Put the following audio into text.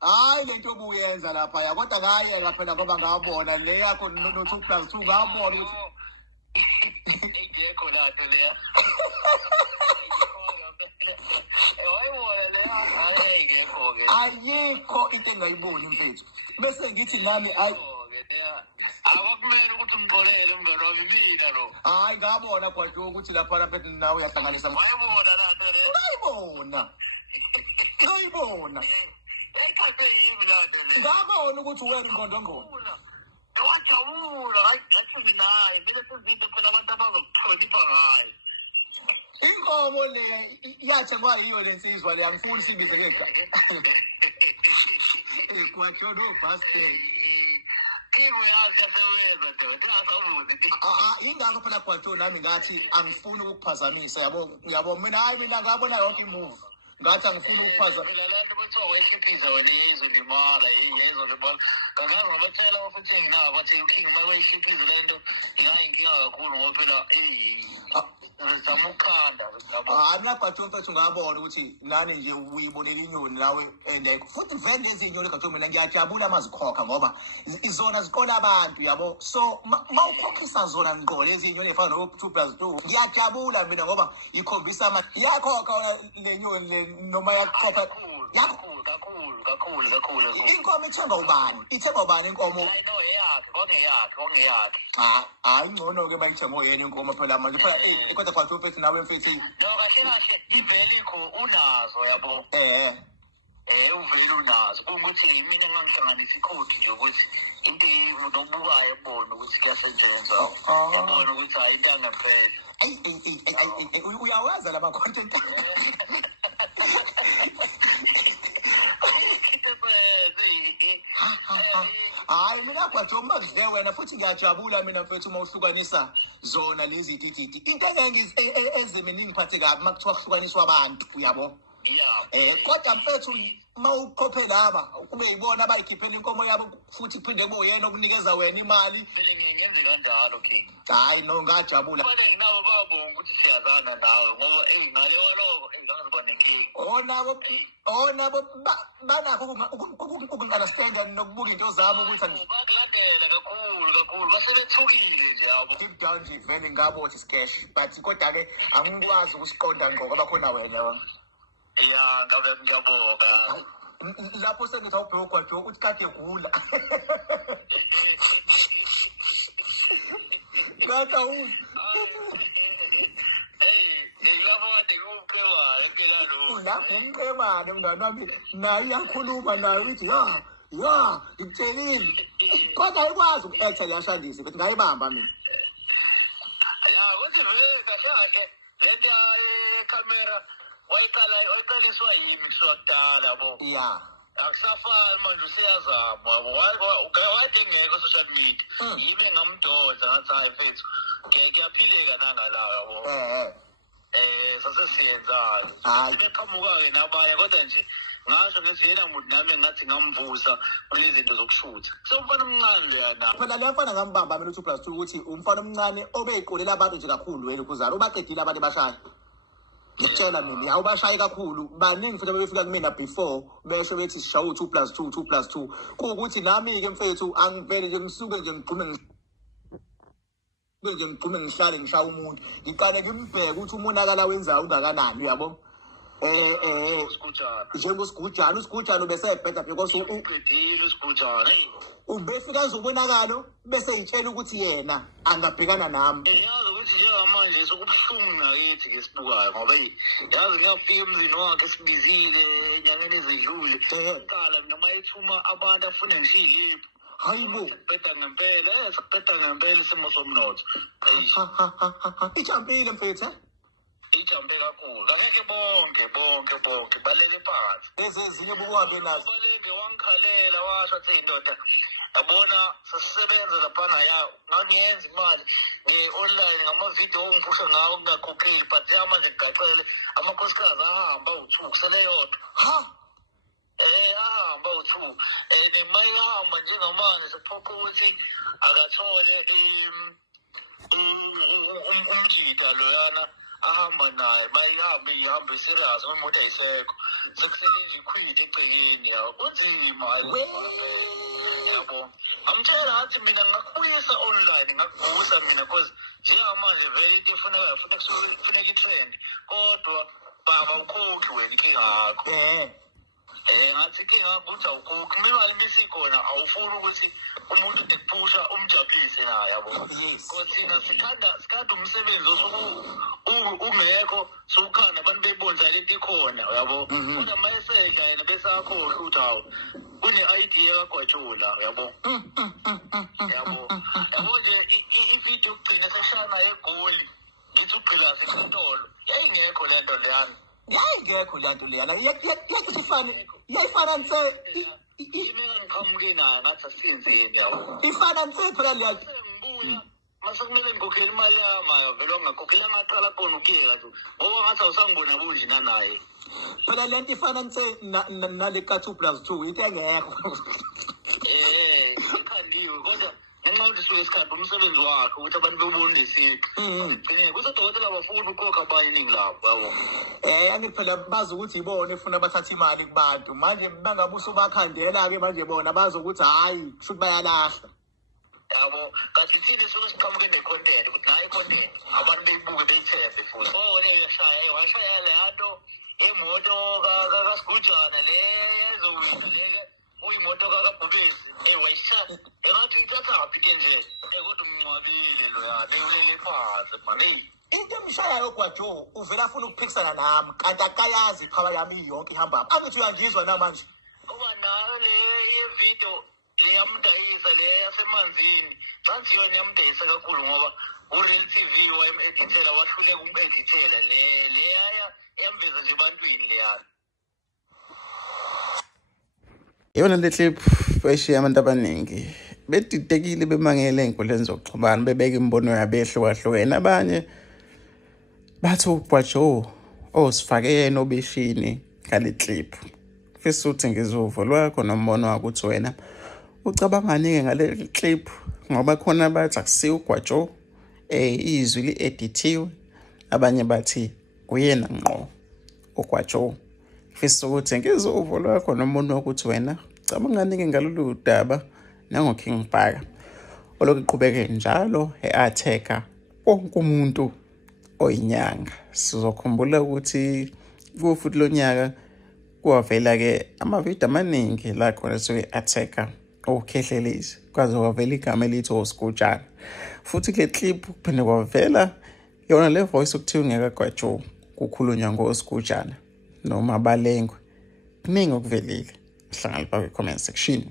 Hayi lento obuyenza lapha ya kodwa ngaye lapha ngoba ngabona le yakho no 2+2 ngabona ukuthi ingekho lapho leya. ayikho into engayiboni mfethu bese ngithi nami awakumele ukuthi ngqolele umvelo wami mina lo. Hayi ngabona kwathi ukuthi lapha nawe uyahlanganisa. Wayibona lapho le. Ngayibona. Ekhathe yimi lapho le. Ngabona ukuthi wena ingqondongqondo. Wajabula ngathi naye mina sengithi phela abantu abazokuhlonipha ngayo. Inkomo le yathi kwayiyo lensizwa le angifuni sibize ngegama. Kwathi no basket. Ingakho phela kwathi nami ngathi angifuni ukukuphazamisa yabo mina ngabona yonke imove ngathi angifuni ukuphazamisa. Phela abantu bathiwa wayishiphiza wena yezolimala yezolimala kangazi ngabatshela futhi nginabo bathi uking uma wayishiphiza lento ingayinkinga kakhulu ngoba phela zamukhanda. Mina kwathi mfethu ngabona ukuthi nani nje uyibonela inyoni nawe and futhi vele lezi inyoni kwathi mina ngiyajabula amazikhokha ngoba izona zikola abantu yabo so mawukhokhisa zona ngqo lezi inyoni efana no 2+2 ngiyajabula mina ngoba ikhombisa yakhokha le nyoni noma yakhokha kakhulu. Inkomo ithengwa ubani inkomo? Ongeyakhe. Hayi ngcono ke bayithengwa yena inkomo phela manje phela kodwa kwathi mfethu nawe mfethu. No kahle ivele ikho unazo yabo. Uvele unazo ukuthi mina ngangihlanganisa ikhodi nje ukuthi into nobukayo ebona ukuthi kuyasetshenzwa. Yabona ukuthi hayi into angempela. Uyawazi laba content. Hayi mina kwathi uma kudle wena futhi ngiyajabula mina mfethu uma uhlukanisa zona lezi dididi. Into ezemini ngiphathe kabi makuthiwa kuhlukaniswa abantu uyabo. Kodwa mfethu mawuqophe laba kube yibona abayikhiphela inkomo yabo futhi phinde kube uyena okunikeza wena imali. Vele ngiyenze kanjalo King. Hayi no ngajabula. Kodwa nginabo babonga ukuthi siyazana nawe ngoba ngaleyo lokho ngizangiba nenkinga. Nabo banakho ukununderstanda nokubuka into zami ukuthi bakulandela kakhulu basebethukile nje yabo. Deep down nje vele ngabothi sketch but kodwa ke angikwazi ukusiqonda ngqo ngoba khona wena. Ya ngiyabonga. Lapho sengithi awubhekwa nje ukuthi kade gula. Kaka lapho umqemane mngani wami naye iyakhuluma naye uthi ngikutshelile kodwa ayikwazi uku-acta liyashandise bethi ngayibamba mina. Ya ukuthi vele kahle lento yekhamera wayiqaliswa yimi kusukela kudala yabo. Ya akusafani manje usiyazama wade ngekho social media yimi ngamdonsa ngathi hayi mfethu kuyaphileka nangalayo yabo. Sasesiyenzayo sibeqhamuka-ke nabanye kodwa nje ngasho ngithi yena muntu nami ngathi ngamvusa kulezi zinto zokushutha somfana omncane leyana phela le mfana ngambamba mina u2+2 ukuthi umfana omncane obeyiqulela abantu nje kakhulu wena ukuzala ubaqedile abantu bashaya. Ngitshela mina awubashayi kakhulu baningi futhi befika kumina before besho bethi sishawa u2+2 kuwukuthi nami ke mfethu angivele nje ngisuke nje ngigqume ngihlale ngishaya umuntu ngiqale ngimbheke ukuthi umonakala wenzayo ungakanani uyabo. Njengosigujana usigujana ubesebheka because uqedile usigujana ubefika nje ubonakalo bese yitshela ukuthi yena angabhekana nami. Yazi ukuthi njengamanje sokubuhlungu nakithi ke sibukayo ngoba yazi ngiyafika emzini wakhe sibizile enyangeni ezedlule qala noma ethuma abantu afune ngishiyilipho. Hayibo sakubheda ngempela isimo somnotho. Ijampile mfethu ijambe kakhulu angeke bonke balele phansi lezi ezinye bukuhambe nazo balenge wangikhalela washo athi indoda yabona sesisebenza laphana ngangiyenza imali nge-online ngamavidiyo ongiphusha ngawo kungakhokheli but manje ngigacele amakhosikazi ahamba u2 kusele yodwa ahamba u2 mayihamba njengamanje sephoqa ukuthi akathole umjida loyana ahamba naye ihambe serious imoto ayisekho sekusele nje ikhwidi egcekeni yawo kunzima yabo amtshela athi mina ngakubuyisa online ngakuvusa mina cause njengamanje vele into funeka i-trend kodwa baba ukhokhi wena inkinga yakho ngathi inkinga yakho ukuthi awukhokhi imali misikhona awufuni ukuthi umuntu ekuphusha umjabulise naye yabo cause thina sikhanda umsebenzi ungekho sukhanda abantu bebonza lento ikhona yabo kodwa mayesedla yena bese akhohlwa ukuthi hawu kune-idea kaGwatshula yabo yabo nje ividiyo yokugcina seshana egoli ngithi ugqila sesitolo yayingekho lento leyana yayifana nse mina ngiqhamuke nayo ngathi asiyenzeni yabo ifana nse phela leya ngibuya mase kumele ngikhokhele imali yami vele ongakhokhela ngaqala khona ukuyeka nje ngoba ngathi awusangibona bunjina naye phela lento ifana nse nale ka2 plus 2 into engekho ikhandiwe kodwa ngenxa yokuthi suke isikhathi umsebenzi wakhe ukuthi abantu bebone lesipho gcine kusedokotela bafuna ukukhokha abanye iningi labo yabo angithi phela bazi ukuthi ibona efuna bathatha imali kubantu manje bangabe usubakhandela-ke manje bona bazi ukuthi hhayi kusho ukuthi bayalahla yabo kanti thina suke siqhamuke ne-content ukuthi nayo i-content abantu beyibuke beyithembe futhi leyo washaya leya nto imoto kaSigujana le ezowina le uyimoto kaBhubesi wayishaya engathi ithathaphi ke nje kodwa umncwabile loyana ulele phansi mani into emshayayo uGwajo uvela afuna ukuphikisana nami kanti akayazi iqhawa yami yonke ihamba angithi uyangizwa namanje kuba nayo le yevidiyo leyamdayisa le yasemanzini fansi yona yamdayisa kakhulu ngoba uReal TV wayem-edithela wahluleka umu-edithela leyaya yamveza nje ebantwini leyana Yona le clip eshiya abantu abaningi bedidekile bemangele ey'nkundleni zokuxhumana bebeka imibono yabo ehlukahlukene abanye bathi uGwajo osifake yena obishini ngale clip fisa ukuthi ngizuvo lwakho nombono wakho ukuthi wena ucabangani-ke ngale clip ngoba khona bathi akusiyo uGwajo izwi li-edithiwe abanye bathi uyena ngqo uGwajo fisa ukuthi ngizuvo lwakho nombono wakho ukuthi wena cabangani-ke ngalolu daba nango-King Bhaka olokhu iqhubeke njalo e-atheka wonke umuntu oyinyanga. Sizokhumbula ukuthi kufuthi lo nyaka kuwavela-ke amavidiyo amaningi la khona suke atheka ukukhehlelisa kwaze kwavela igama elithi oSigujana futhi kule clip kuphinde kwavela yona le voice okuthiwa ngekaGwajo kukhulunywa ngoSigujana noma Balengwe kuningi okuvelile. Hlangana lapha kwi-comment section.